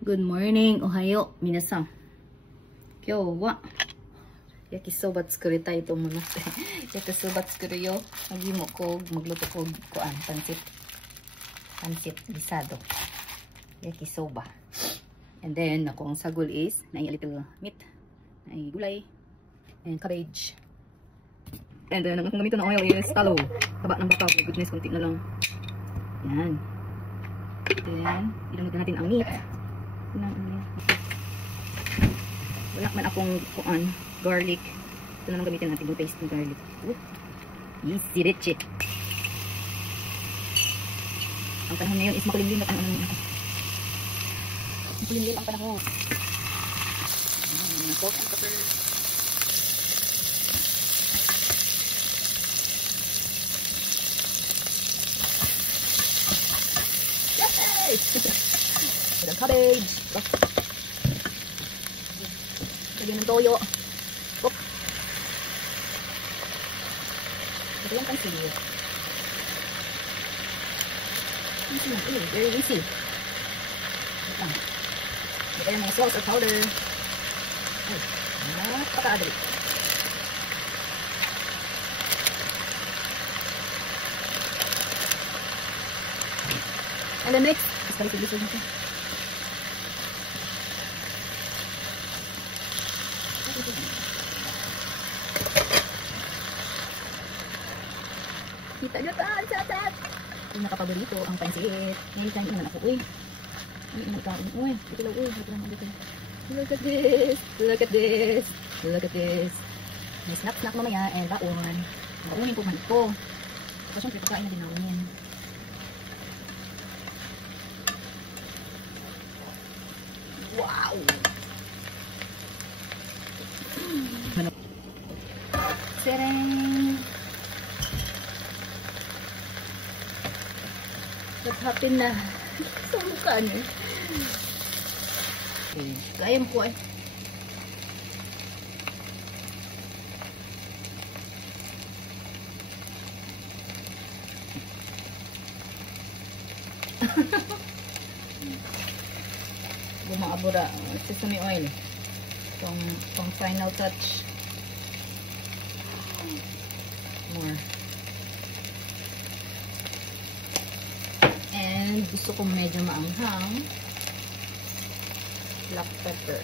Good morning, ohayo, minasan. Kyou wa yakisoba tsukuri tai to omoimasu. Yakisoba tsukuru yo. Magimo ko magluto ko kuan pansit. Pansit gisado. Yakisoba. And then akong sagol is na a little meat, na gulay, and cabbage. And then ang akong gamito na oil is talo. Taba ng baka, goodness, konti na lang. Yan. Then ilunod natin ang meat. Wala man akong kuan, garlic. Ito na lang gamitin natin yung paste ng garlic. Easy reche. Ang panahon ngayon is makulimlim at ang makulimlim ang panahon. Salt and pepper. Yes! Cabbage. Lagyan ng toyo. Cook. Lagyan ng sili. Easy lang. Very easy. Lagyan ng mga salt or powder. Ay, napaka-adali. And then next, ispalik-ilisod nito. Kita nyo saan sa atat. Yung nakapaborito ang pansit. Ngayon kain naman ako. Uy. Uy, nagkain. Uy, ito lang. Uy, ito lang. Look at this. Look at this. Look at this. May snack-snack mamaya and baon. Baunin po man ito. Tapos yung pagkain na din namin. Wow! Sereng! What happened na? Sa mukha niya. Okay. Kaya mo po eh. Bumaabura. Sesame oil. Pang final touch. More. And gusto ko medyo maanghang. Black pepper.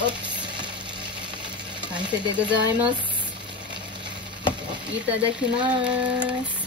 Oops. Kanse de gozaimasu. Itadakimasu.